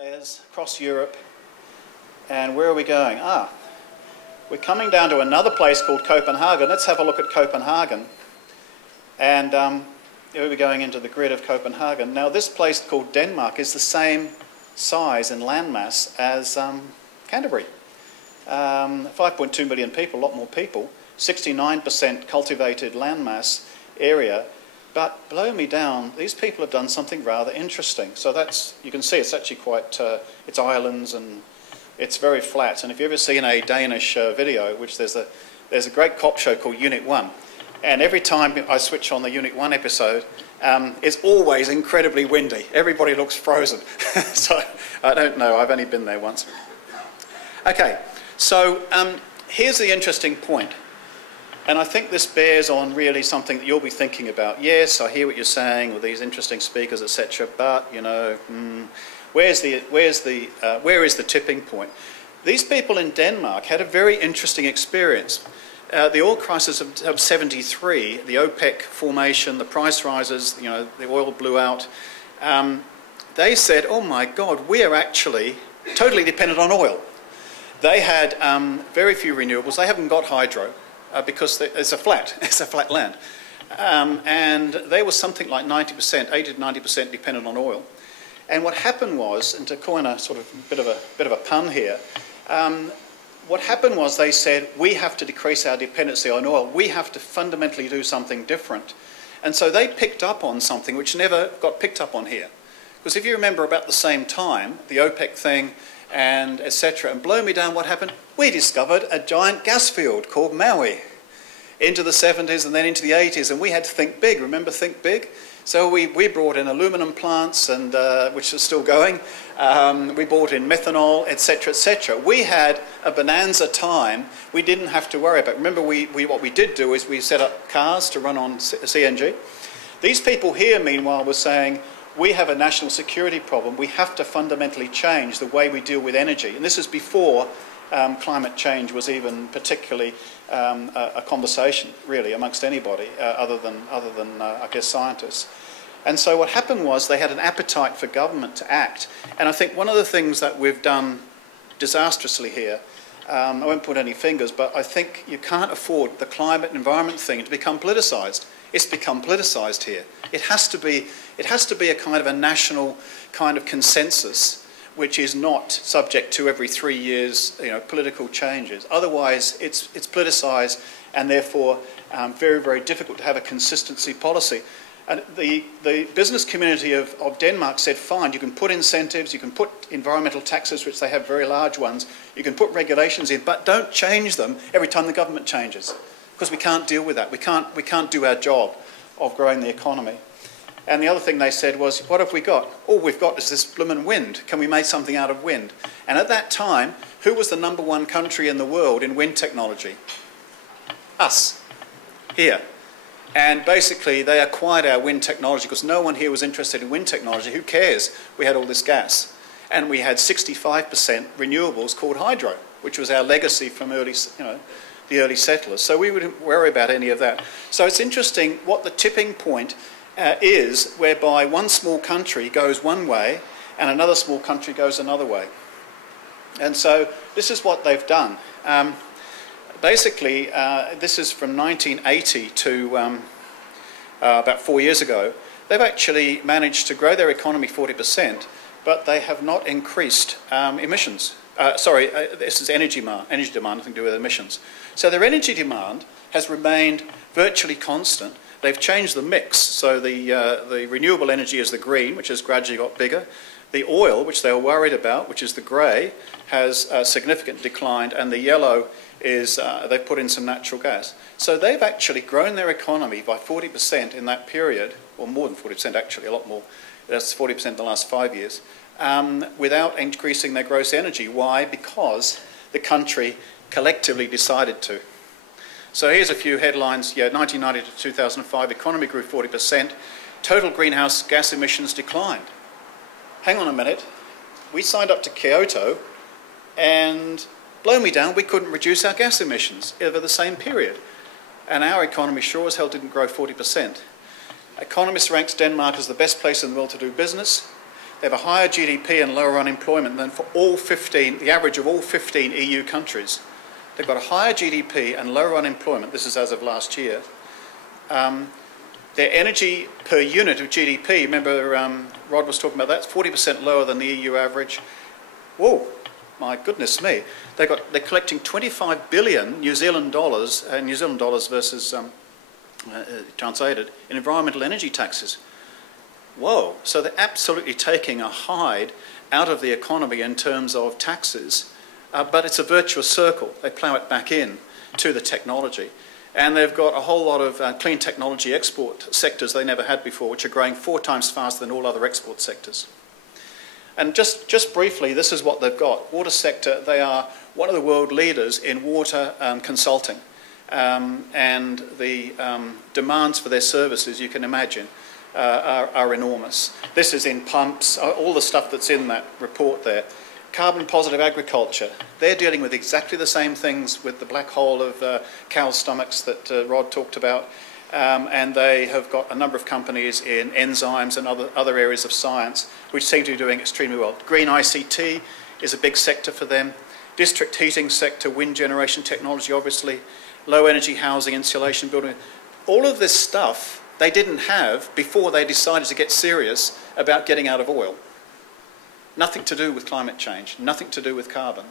Layers across Europe. And where are we going? We're coming down to another place called Copenhagen. Let's have a look at Copenhagen. And here we're going into the grid of Copenhagen. Now this place called Denmark is the same size and landmass as Canterbury. 5.2 million people, a lot more people. 69% cultivated landmass area. But below me down, these people have done something rather interesting. So that's, you can see it's actually quite, it's islands and it's very flat. And if you've ever seen a Danish video, which there's a great cop show called Unit 1. And every time I switch on the Unit 1 episode, it's always incredibly windy. Everybody looks frozen. So I don't know, I've only been there once. Okay, so here's the interesting point. And I think this bears on really something that you'll be thinking about. Yes, I hear what you're saying with these interesting speakers, etc. But you know, where is the tipping point? These people in Denmark had a very interesting experience. The oil crisis of '73, the OPEC formation, the price rises, you know, the oil blew out. They said, "Oh my God, we are actually totally dependent on oil." They had very few renewables. They haven't got hydro. Because it's a flat land. And they were something like 90%, 80 to 90% dependent on oil. And what happened was, and to coin a sort of bit of a pun here, what happened was they said, we have to decrease our dependency on oil. We have to fundamentally do something different. And so they picked up on something which never got picked up on here. Because if you remember about the same time, the OPEC thing, and etc. And blow me down, what happened? We discovered a giant gas field called Maui into the 70s and then into the 80s, and we had to think big. Remember Think Big? So we brought in aluminum plants, and which are still going. We brought in methanol, etc., etc. We had a bonanza time. We didn't have to worry about it. Remember, what we did do is we set up cars to run on CNG. These people here, meanwhile, were saying, we have a national security problem. We have to fundamentally change the way we deal with energy. And this is before climate change was even particularly a conversation, really, amongst anybody other than I guess, scientists. And so what happened was they had an appetite for government to act. And I think one of the things that we've done disastrously here, I won't put any fingers, but I think you can't afford the climate and environment thing to become politicised. It's become politicised here. It has to be a kind of a national kind of consensus, which is not subject to every 3 years, you know, political changes. Otherwise, it's politicised and therefore very, very difficult to have a consistency policy. And the business community of Denmark said, fine, you can put incentives, you can put environmental taxes, which they have very large ones, you can put regulations in, but don't change them every time the government changes. Because we can't deal with that. We can't do our job of growing the economy. And the other thing they said was, what have we got? All we've got is this bloomin' wind. Can we make something out of wind? And at that time, who was the #1 country in the world in wind technology? Us. Here. And basically, they acquired our wind technology because no one here was interested in wind technology. Who cares? We had all this gas. And we had 65% renewables called hydro, which was our legacy from the early settlers. So we wouldn't worry about any of that. So it's interesting what the tipping point is, whereby one small country goes one way and another small country goes another way. And so this is what they've done. Basically, this is from 1980 to about 4 years ago. They've actually managed to grow their economy 40%, but they have not increased emissions. This is energy demand, nothing to do with emissions. So their energy demand has remained virtually constant. They've changed the mix, so the renewable energy is the green, which has gradually got bigger. The oil, which they were worried about, which is the grey, has significantly declined, and the yellow is they've put in some natural gas. So they've actually grown their economy by 40% in that period, or more than 40% actually, a lot more. That's 40% in the last 5 years. Without increasing their gross energy. Why? Because the country collectively decided to. So here's a few headlines. Yeah, 1990 to 2005, economy grew 40%. Total greenhouse gas emissions declined. Hang on a minute. We signed up to Kyoto and blow me down, we couldn't reduce our gas emissions over the same period. And our economy sure as hell didn't grow 40%. Economist ranks Denmark as the best place in the world to do business. They have a higher GDP and lower unemployment than for all 15, the average of all 15 EU countries. They've got a higher GDP and lower unemployment. This is as of last year. Their energy per unit of GDP, remember Rod was talking about that, it's 40% lower than the EU average. Whoa, my goodness me. They're collecting 25 billion New Zealand dollars versus translated, in environmental energy taxes. Whoa, so they're absolutely taking a hide out of the economy in terms of taxes, but it's a virtuous circle. They plough it back in to the technology. And they've got a whole lot of clean technology export sectors they never had before, which are growing 4 times faster than all other export sectors. And just briefly, this is what they've got. Water sector, they are one of the world leaders in water consulting. And the demands for their services, you can imagine, are enormous. This is in pumps, all the stuff that's in that report there. Carbon positive agriculture, they're dealing with exactly the same things with the black hole of cows' stomachs that Rod talked about, and they have got a number of companies in enzymes and other areas of science which seem to be doing extremely well. Green ICT is a big sector for them. District heating sector, wind generation technology obviously, low energy housing, insulation, building. All of this stuff they didn't have before they decided to get serious about getting out of oil. Nothing to do with climate change, nothing to do with carbon.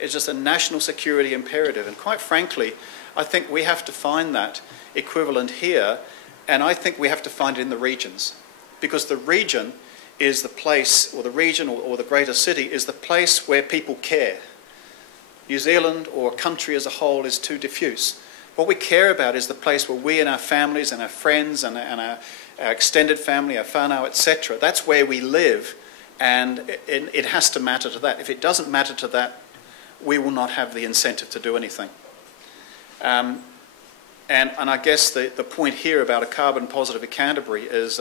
It's just a national security imperative. And quite frankly, I think we have to find that equivalent here, and I think we have to find it in the regions. Because the region is the place, or the region or the greater city is the place where people care. New Zealand or a country as a whole is too diffuse. What we care about is the place where we and our families and our friends and our extended family, our whānau, etc., that's where we live. And it has to matter to that. If it doesn't matter to that, we will not have the incentive to do anything. And I guess the point here about a carbon positive of Canterbury is,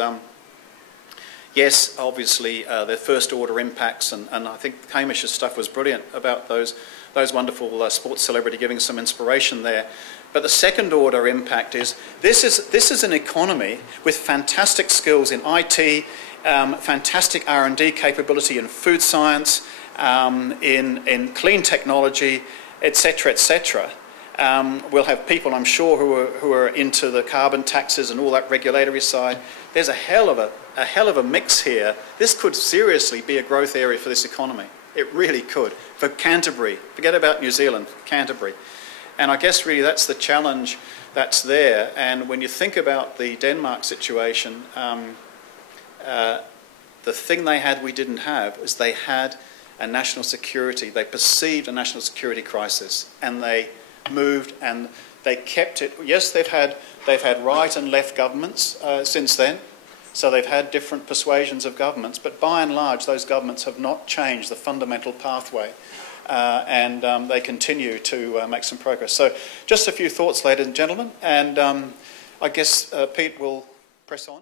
yes, obviously the first order impacts, and I think Hamish's stuff was brilliant about those wonderful sports celebrity giving some inspiration there. But the second order impact is this is an economy with fantastic skills in IT, fantastic R&D capability in food science, in clean technology, etc., etc. We'll have people, I'm sure, who are into the carbon taxes and all that regulatory side. There's a hell of a mix here. This could seriously be a growth area for this economy. It really could. For Canterbury, forget about New Zealand, Canterbury. And I guess really that's the challenge that's there. And when you think about the Denmark situation, the thing they had we didn't have is they had a national security. They perceived a national security crisis, and they moved and they kept it. Yes, they've had right and left governments since then, so they've had different persuasions of governments, but by and large those governments have not changed the fundamental pathway, and they continue to make some progress. So just a few thoughts, ladies and gentlemen, and I guess Pete will press on.